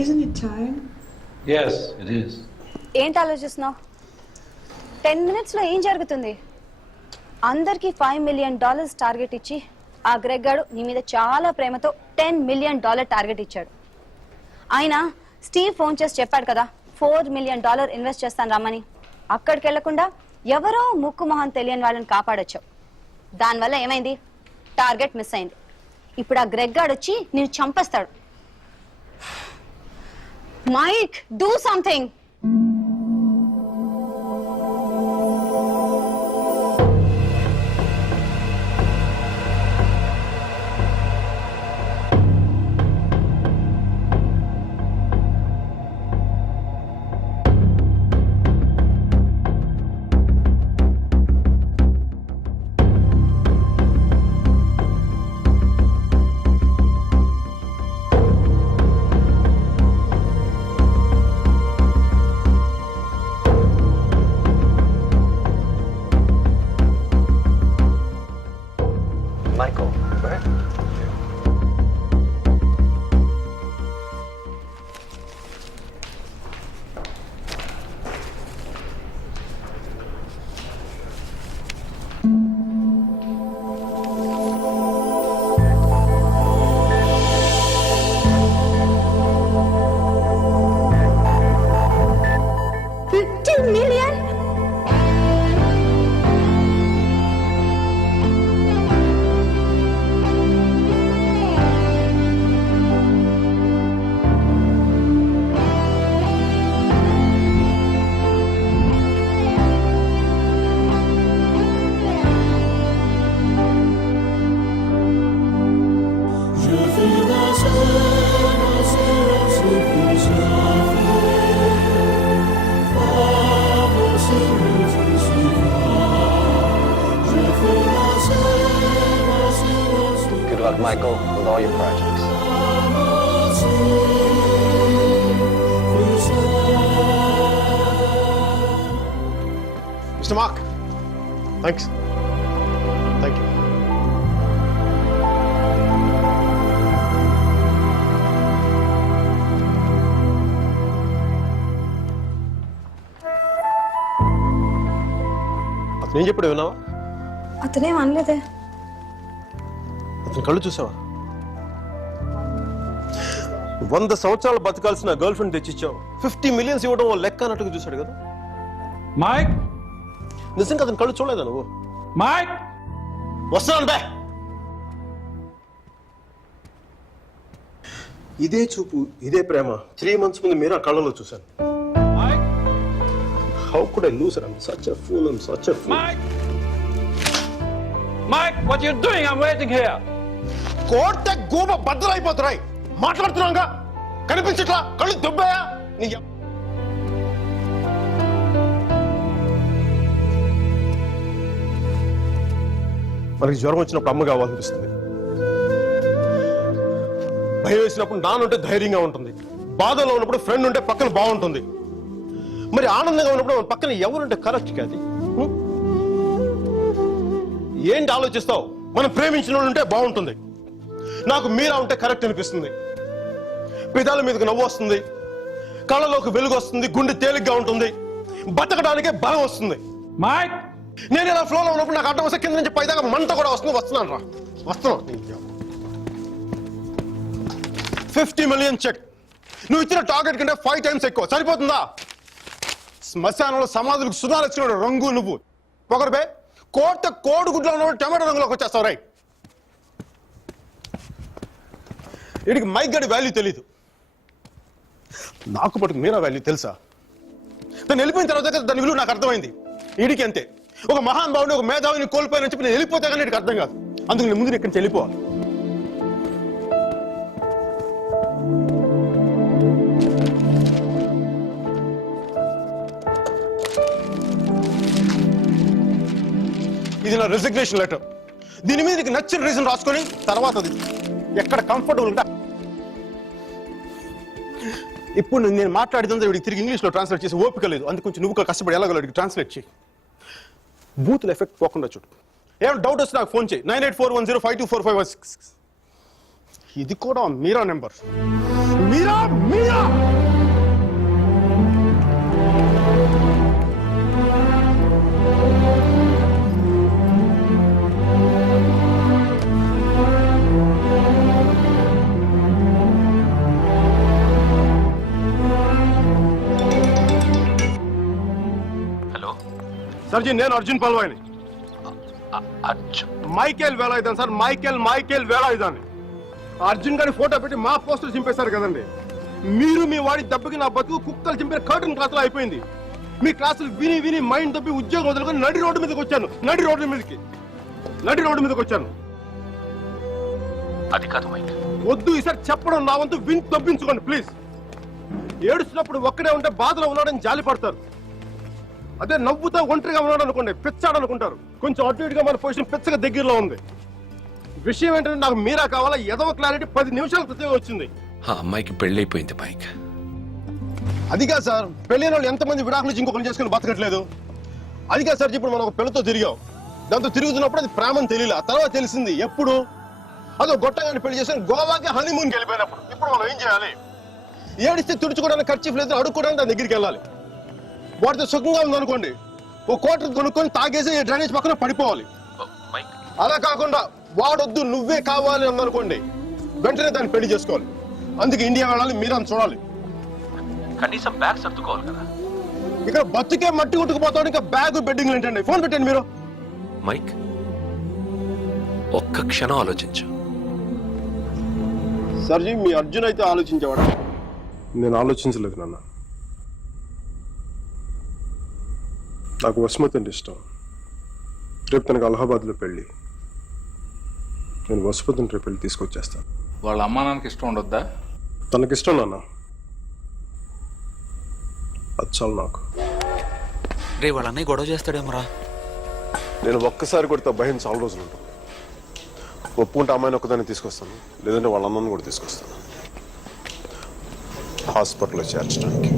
Isn't it time? Yes, it is. ఏంటి ఆలోచిస్తున్నావు? 10 minutes లో ఏం జరుగుతుంది? అందరికి $5 million టార్గెట్ ఇచ్చి ఆ గ్రెగ్ గాడు నీ మీద చాలా ప్రేమతో $10 million టార్గెట్ ఇచ్చాడు. ఆయన స్టీవ్ ఫోన్ చేసి చెప్పాడు కదా $4 million ఇన్వెస్ట్ చేస్తాను రమ్మని. అక్కడికి వెళ్లకుండా ఎవరో ముక్కు మొహం తెలియని వాళ్ళని కాపాడొచ్చావు. దానివల్ల ఏమైంది? టార్గెట్ మిస్ అయింది. ఇప్పుడు ఆ గ్రెగ్ గాడు వచ్చి నేను చంపేస్తాడు. Mike, do something. Michael, right? $50 million? Good luck, Michael, with all your projects. Mr. Mark, thanks. Thank you. అతను ఏం చెప్పాడు విన్నావా? అతనేం అనలేదే. అతని కళ్ళు చూసావా? 100 సంవత్సరాలు బతకాల్సిన గర్ల్ ఫ్రెండ్ తెచ్చిచ్చావు. 50 million ఇవ్వడం లెక్క అన్నట్టుగా చూశాడు కదా. Mike? నిజంగా అతని కళ్ళు చూడలేదా నువ్వు? Mike? వస్తున్నాను బే. ఇదే చూపు, ఇదే ప్రేమ 3 months ముందు మీరు ఆ కళ్ళలో చూశాను. Mike? How could I lose her? I'm such a fool. I'm such a fool. Mike? Mike, what are you doing? I'm waiting here. కోర్టే గూబ బద్దలైపోతున్నాయి. మాట్లాడుతున్నాగా కనిపించట్లా? కళ్ళు దుబ్బాయా? మనకి జ్వరం వచ్చినప్పుడు అమ్మ కావాలనిపిస్తుంది. భయం వేసినప్పుడు నాన్నుంటే ధైర్యంగా ఉంటుంది. బాధలో ఉన్నప్పుడు ఫ్రెండ్ ఉంటే పక్కన బాగుంటుంది. మరి ఆనందంగా ఉన్నప్పుడు మన పక్కన ఎవరుంటే కరెక్ట్ కాదు. ఏంటి ఆలోచిస్తావు? మనం ప్రేమించిన వాళ్ళు ఉంటే బాగుంటుంది. నాకు మీరా ఉంటే కరెక్ట్ అనిపిస్తుంది. పెదాల మీదకి నవ్వు వస్తుంది, కళ్ళలోకి వెలుగు వస్తుంది, గుండె తేలిగ్గా ఉంటుంది, బతకడానికే బలం వస్తుంది. Mike? నేను ఇలా ఫ్లోలో ఉన్నప్పుడు నాకు అడ్డం వస్తే కింద నుంచి పైదాకా మంట కూడా వస్తుంది. వస్తున్నాను రా, వస్తున్నాను. 50 million చెక్. నువ్వు ఇచ్చిన టార్గెట్ కంటే 5 times ఎక్కువ. సరిపోతుందా? శ్మశానంలో సమాధులకు సుధాలు వచ్చినాడు రంగు నువ్వు. పొగరబే కోడి గుడ్లో ఉన్నప్పుడు టమాటో రంగులోకి వచ్చేస్తావు. రైట్. వీడికి మైక్ గడి వాల్యూ తెలీదు. నాకు పట్టుకు మీరా వాల్యూ తెలుసా? తను వెళ్ళిపోయిన తర్వాత దాని విలువ నాకు అర్థమైంది. వీడికి అంతే. ఒక మహాన్ భావుని, ఒక మేధావిని కోల్పోయినని చెప్పి నేను వెళ్ళిపోతే కానీ వీడికి అర్థం కాదు. అందుకు నేను ముందు ఇక్కడి నుంచి వెళ్ళిపోవాలి. ఇది నా రిజిగ్నేషన్ లెటర్. దీని మీద నీకు నచ్చిన రీజన్ రాసుకొని తర్వాత అది ఎక్కడ కంఫర్టబుల్ గా. ఇప్పుడు నేను మాట్లాడితే వీడికి తిరిగి ఇంగ్లీష్లో ట్రాన్స్లేట్ చేసి ఓపిక లేదు. అందుకు కొంచెం నువ్వు కష్టపడి ఎలాగో ట్రాన్స్లేట్ చేయి. బూతుల ఎఫెక్ట్ పోకుండా చూడు. ఏమైనా డౌట్ వస్తే నాకు ఫోన్ చేయి. 9841052456. ఇది కూడా మీరా నెంబర్. మీరా మీరా హలో సర్జీ, నేను అర్జున్ పల్వాయిని. Arjun Michael Velayudhan sir, Michael Velayudhan. Arjun గారి ఫోటో పెట్టి మా పోస్టర్ చింపేశారు కదండి. మీరు మీ వాడి దెబ్బకి నా బతుకు కుక్కలు చింపిన కర్టన్ క్లాసులు అయిపోయింది. మీ క్లాసులు విని విని మైండ్ తప్పి ఉద్యోగం వదులుకొని నడి రోడ్డు మీదకి వచ్చాను. నడి రోడ్డు మీదకి వచ్చాను. అది కాదు మైక్. వద్దు, ఈసారి చెప్పడం నా వంతు విని తప్పించుకోండి ప్లీజ్. ఏడుస్తున్నప్పుడు ఒక్కడే ఉంటే బాధలో ఉన్నాడని జాలి పడతారు. అదే నవ్వుతా ఒంటరిగా ఉన్నాడు అనుకోండి పిచ్చాడు అనుకుంటారు. కొంచెం అటు ఇటుగా మన పొజిషన్ పిచ్చగా దగ్గరలో ఉంది. విషయం ఏంటంటే నాకు మీరా కావాలా? ఎదవ క్లారిటీ 10 నిమిషాల క్రితం వచ్చింది. ఆ అమ్మాయికి పెళ్ళైపోయింది మైక్. అదిగా సార్, పెళ్ళైన వాళ్ళు ఎంతమంది విడాకులు నుంచి ఇంకొకరు చేసుకుని బతకట్లేదు. అదిగా సార్, ఇప్పుడు మనం ఒక పిల్లతో తిరిగాం. దాంతో తిరుగుతున్నప్పుడు అది ప్రేమని తెలియలే. ఆ తర్వాత తెలిసింది ఎప్పుడు? అదో గొట్టగాని పెళ్లి చేసి గోవాకి హనీమూన్కి వెళ్ళిపోయినప్పుడు. ఇప్పుడు మనం ఏం చేయాలి? ఏడిస్తే తుడుచుకోవడానికి ఖర్చు లేదు, అడుక్కోవడానికి దాని దగ్గరికి వెళ్ళాలి. వాటితో సుఖంగా ఉందనుకోండి, ఓ కోటర్ కొనుక్కొని తాగేసి డ్రైనేజ్ పక్కన పడిపోవాలి. మైక్ అలా కాకుండా వాడొద్దు నువ్వే కావాలి అందనుకోండి, వెంటనే దాన్ని పెళ్లి చేసుకోవాలి. అందుకే ఇండియా వెళ్ళాలి, మీరని చూడాలి. కనీసం బ్యాగ్ సర్దుకోవాలి కదా. ఇక్కడ బతుకే మట్టి కొట్టుకుపోతాడు, ఇంకా బ్యాగ్ బెడ్డింగ్ ఏంటండి? ఫోన్ పెట్టండి మీరు. మైక్ ఒక్క క్షణం ఆలోచించు. సర్జీ, మీ అర్జున్ అయితే ఆలోచించేవాడా? నేను ఆలోచించలేదు నాన్న. నాకు వసుమతి అంటే ఇష్టం. రేపు తనకు అలహాబాద్లో పెళ్ళి. నేను వసుమతిని రేపు పెళ్ళి తీసుకొచ్చేస్తాను. వాళ్ళ అమ్మా నాన్నకి ఇష్టం ఉండొద్దా? తనకిష్టం నాన్న, అది చాలు నాకు. రే వాళ్ళ అన్నయ్య గొడవ చేస్తాడేమరా? నేను ఒక్కసారి కొడితే భయం చాలా రోజులు ఉంటుంది. ఒప్పుకుంటే అమ్మాయిని ఒక్కదాన్ని తీసుకొస్తాను, లేదంటే వాళ్ళ అమ్మని కూడా తీసుకొస్తాను హాస్పిటల్లో చేర్చడానికి.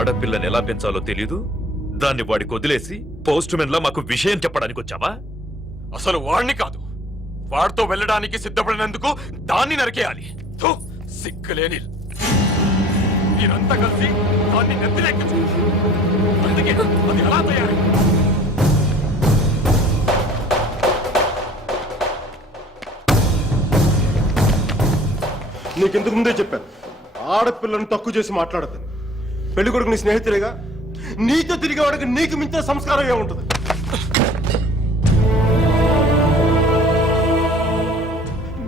ఆడపిల్లని ఎలా పెంచాలో తెలీదు, దాన్ని వాడికి వదిలేసి పోస్ట్ మెన్ లా మాకు విషయం చెప్పడానికి వచ్చావా? అసలు వాడిని కాదు, వాడితో వెళ్ళడానికి సిద్ధపడినందుకు దాన్ని నరికేయాలి. థు, సిగ్గులేని మీరంతా కలిసి దాన్ని నెత్తిలెక్కించు. అందుకే అది ఎలా తయారు? నీకెందుకు ముందే చెప్పాను, ఆడపిల్లని తక్కువ చేసి మాట్లాడద్దని. పెళ్లి కొడుకు నీ స్నేహితులేగా, నీతో తిరిగే వాడికి నీకు మించిన సంస్కారం ఏముంటుంది?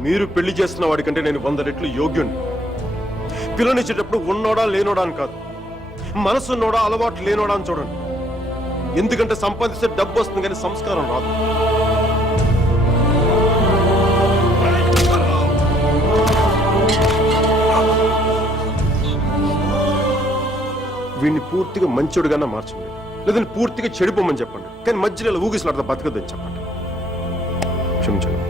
మీరు పెళ్లి చేస్తున్న వాడికంటే నేను 100 రెట్లు యోగ్యుణ్ణి. పిల్లనిచ్చేటప్పుడు ఉన్నోడా లేనోడా అని కాదు, మనసున్నోడా అలవాటు లేనోడా అని చూడండి. ఎందుకంటే సంపాదిస్తే డబ్బు వస్తుంది కానీ సంస్కారం రాదు. వీడిని పూర్తిగా మంచోడుగానే మార్చండి, లేదంటే పూర్తిగా చెడిపోమని చెప్పండి. కానీ మధ్యలో ఊగిసలాడతా బతకద్దని చెప్పండి. క్షమించండి.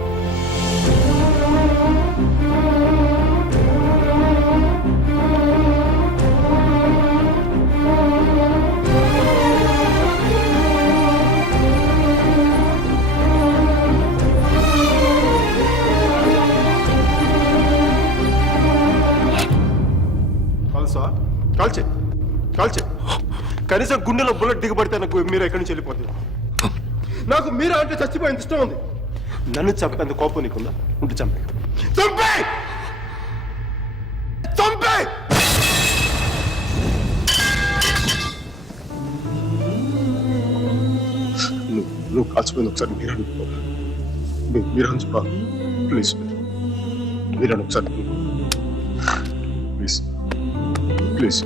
కాల్సా? కాల్చే కాల్చే. కనీసం గుండెలో బుల్లెట్ దిగబడితే నాకు మీరు ఎక్కడి నుంచి వెళ్ళిపోతుంది. నాకు మీరు అంటే చచ్చిపోయింది ఇష్టం ఉంది. నన్ను చంపేంత కోపం నీకుందా? ఉంటే చంపే చంపే చంపే. నువ్వు కాల్చిపోయింది ఒకసారి మీరు అనుకో. మీరు అనుకో ప్లీజ్. మీరు ఒకసారి ప్లీజ్ ప్లీజ్.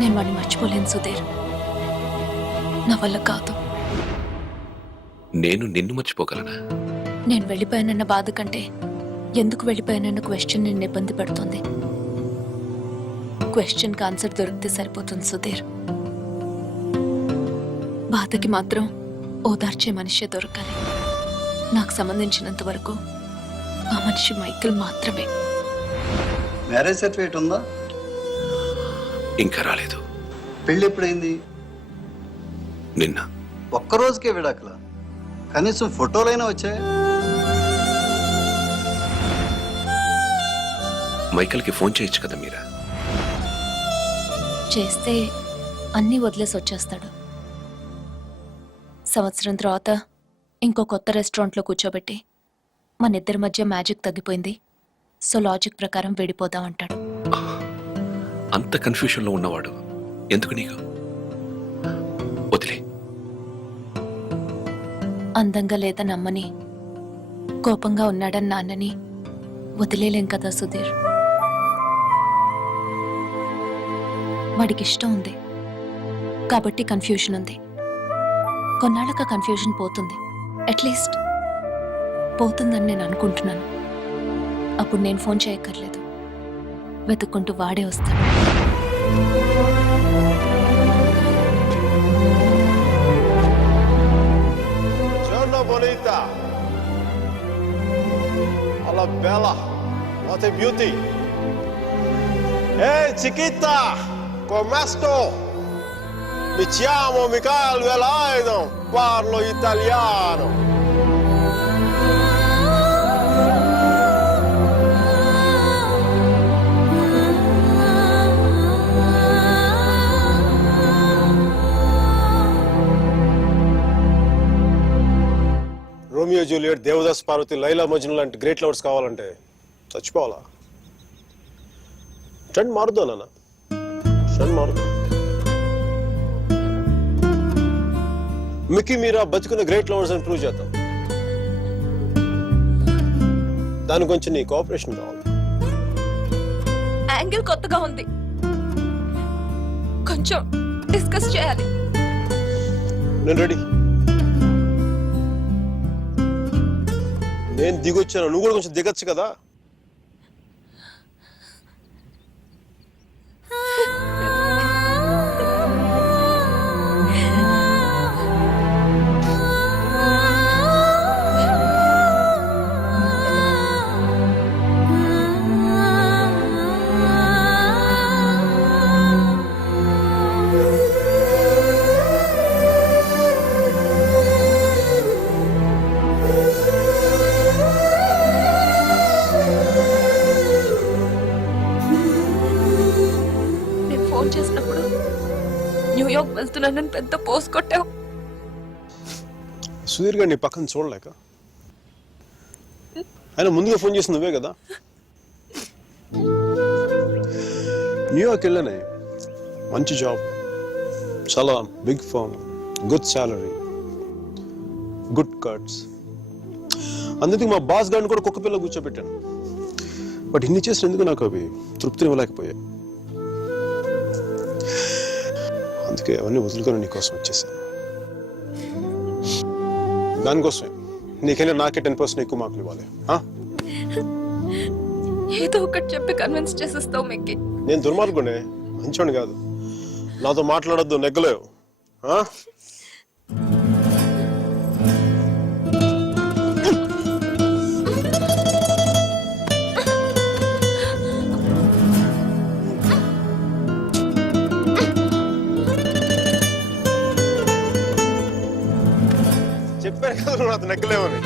నేను వాడిని మర్చిపోలేను సుధీర్, నా వల్ల కాదు. నేను నిన్ను మర్చిపోగలనా? నేను వెళ్ళిపోయానన్న బాధ కంటే ఎందుకు వెళ్ళిపోయానన్న క్వశ్చన్ నిన్ను ఇబ్బంది పెడుతుంది. క్వశ్చన్కి ఆన్సర్ దొరికితే సరిపోతుంది సుధీర్. బాధకి మాత్రం ఓదార్చే మనిషే దొరకాలి. నాకు సంబంధించినంత వరకు ఆ మనిషి మైకిల్ మాత్రమే. మ్యారేజ్ సర్టిఫికేట్ ఉందా? ఇంకా రాలేదు. పెళ్ళి ఎప్పుడైంది? నిన్న. ఒక్కరోజుకే విడాకుల? కనీసం ఫోటోలైనా వచ్చాయి? మైకల్కి ఫోన్ చేయొచ్చు కదా మీరా? చేస్తే అన్నీ వదిలేసి వచ్చేస్తాడు. సంవత్సరం తర్వాత ఇంకో కొత్త రెస్టారెంట్లో కూర్చోబెట్టి మన ఇద్దరి మధ్య మ్యాజిక్ తగ్గిపోయింది, సో లాజిక్ ప్రకారం విడిపోదాం అంటాడు. అంత కన్ఫ్యూషన్లో ఉన్నవాడు ఎందుకు నీకు? వదిలే. అందంగా లేదని అమ్మని, కోపంగా ఉన్నాడని నాన్నని వదిలేలేం కదా సుధీర్. వాడికి ఇష్టం ఉంది కాబట్టి కన్ఫ్యూషన్ ఉంది. కొన్నాళ్ళక కన్ఫ్యూషన్ పోతుంది, అట్లీస్ట్ పోతుందని నేను అనుకుంటున్నాను. అప్పుడు నేను ఫోన్ చేయక్కర్లేదు, వెతుక్కుంటూ వాడే వస్తాడు. Bonita. Alla bella. What a beauty. Ehi, chiquita. Come sto? Mi chiamo Michael Velaido. Parlo italiano. Romeo Juliet, Devdas Parvati, Laila Majnu లాంటి గ్రేట్ లవర్స్ కావాలంటే చచ్చిపోవాలా? ట్రెండ్ మారుద్దా నాన్న, ట్రెండ్ మారుద్దా. మిక్కీ మీరా బతుకున్న గ్రేట్ లవర్స్ అని ప్రూవ్ చేద్దాం. దాని కొంచెం నీ కోఆపరేషన్ కావాలి. యాంగిల్ కొత్తగా ఉంది, కొంచెం డిస్కస్ చేయాలి. నేను రెడీ. నేను దిగొచ్చాను, నువ్వు కూడా కొంచెం దిగొచ్చు కదా. నేను ఫోన్ చేసినప్పుడు న్యూయార్క్ వెళ్తున్నానని పెద్ద పోస్ట్ కొట్టావు. సుధీర్ గారు నీ పక్కన చూడలేక ఆయన ముందుగా ఫోన్ చేసి నువ్వే కదా. న్యూయార్క్ వెళ్ళానే, మంచి జాబ్, చాలా big firm, good salary, good cuts. అందుకే మా బాస్ గారిని కూడా కుక్క పిల్ల కూర్చోబెట్టాను. బట్ ఇన్ని చేసినందుకు నాకు అవి తృప్తిని ఇవ్వలేకపోయాయి. అందుకే అవన్నీ వదులుకొని నీకోసం వచ్చేసాను. దానికోసమే నీకైనా నాకే 10% ఎక్కువ మార్కులు ఇవ్వాలి. ఏదో ఒకటి చెప్పి కన్విన్స్ చేసేస్తావు మిక్కి. నేను దుర్మార్గునే, మంచోని కాదు. నాతో మాట్లాడొద్దు, నెగ్గలేవు. చెప్పాను కదా నువ్వు నాతో నెగ్గలేవని.